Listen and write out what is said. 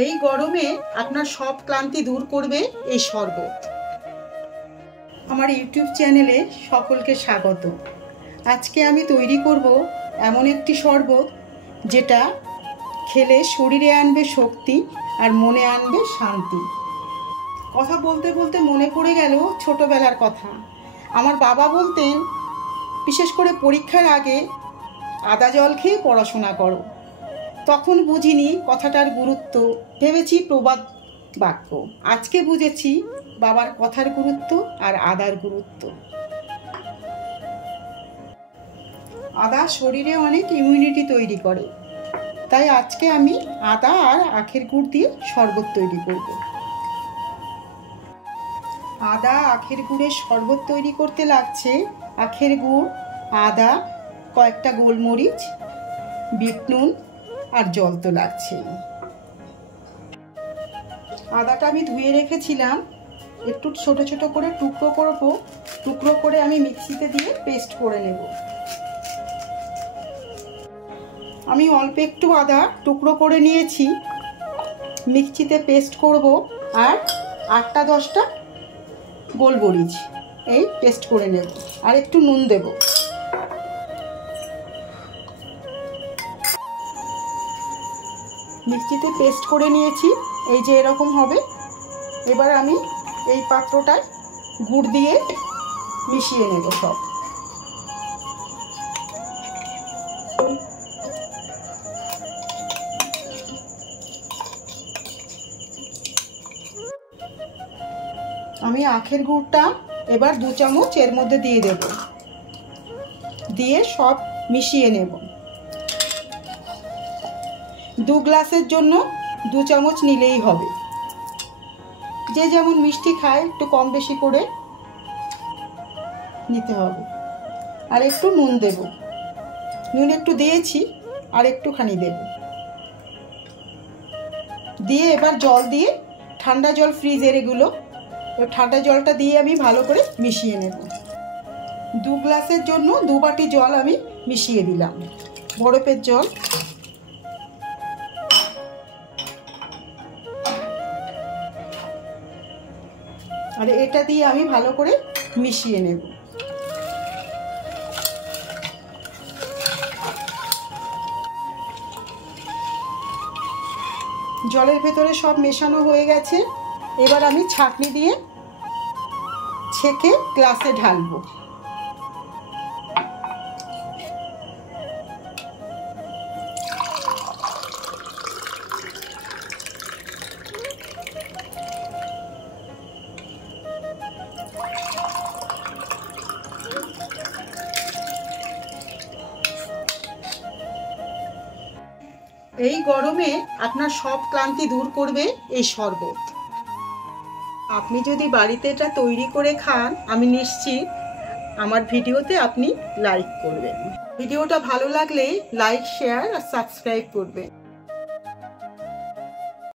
এই গরমে আপনার সব ক্লান্তি দূর করবে এই শরবত। আমার ইউটিউব চ্যানেলে সকলকে স্বাগত। আজকে আমি তৈরি করব এমন একটি শরবত যেটা খেলে শরীরে আনবে শক্তি আর মনে আনবে শান্তি। কথা বলতে বলতে মনে পড়ে গেল ছোটবেলার কথা। আমার বাবা বলতেন, বিশেষ করে পরীক্ষার আগে আদা জল খেয়ে পড়াশোনা করো। তখন বুঝিনি কথাটার গুরুত্ব, ভেবেছি প্রবাদ বাক্য। আজকে বুঝেছি বাবার কথার গুরুত্ব আর আদার গুরুত্ব। আদা শরীরে অনেক ইমিউনিটি তৈরি করে, তাই আজকে আমি আদা আর আখের গুড় দিয়ে শরবত তৈরি করব। আদা আখের গুড়ের শরবত তৈরি করতে লাগছে আখের গুড়, আদা, কয়েকটা গোলমরিচ, বিট নুন আর জল তো লাগছে। আদাটা আমি ধুয়ে রেখেছিলাম, একটু ছোট ছোট করে টুকরো করব। টুকরো করে আমি মিক্সিতে দিয়ে পেস্ট করে নেব। আমি অল্প একটু আদা টুকরো করে নিয়েছি, মিক্সিতে পেস্ট করব। আর 8-10টা গোলমরিচ এই পেস্ট করে নেব, আর একটু নুন দেব। মিক্সিতে পেস্ট করে নিয়েছি, এই যে এরকম হবে। এবার আমি এই পাত্রটায় গুড় দিয়ে মিশিয়ে নেব সব। আমি আখের গুড়টা এবার 2 চামচ এর মধ্যে দিয়ে দেব, দিয়ে সব মিশিয়ে নেব। 2 গ্লাসের জন্য 2 চামচ নিলেই হবে। যে যেমন মিষ্টি খায় একটু কম বেশি করে নিতে হবে। আর একটু নুন দেব, নুন একটু দিয়েছি, আর একটুখানি দেব। দিয়ে এবার জল দিয়ে, ঠান্ডা জল ফ্রিজের, এগুলো ঠান্ডা জলটা দিয়ে আমি ভালো করে মিশিয়ে নেব। 2 গ্লাসের জন্য 2 বাটি জল আমি মিশিয়ে দিলাম, বরফের জল। আর এটা দিয়ে আমি ভালো করে মিশিয়ে নেব। জলের ভেতরে সব মেশানো হয়ে গেছে। এবার আমি ছাঁকনি দিয়ে ছেঁকে গ্লাসে ঢালবো। এই গরমে আপনার সব ক্লান্তি দূর করবে এই শরবত। আপনি যদি বাড়িতে এটা তৈরি করে খান, আমি নিশ্চিত আমার ভিডিওতে আপনি লাইক করবেন। ভিডিওটা ভালো লাগলে লাইক, শেয়ার আর সাবস্ক্রাইব করবেন।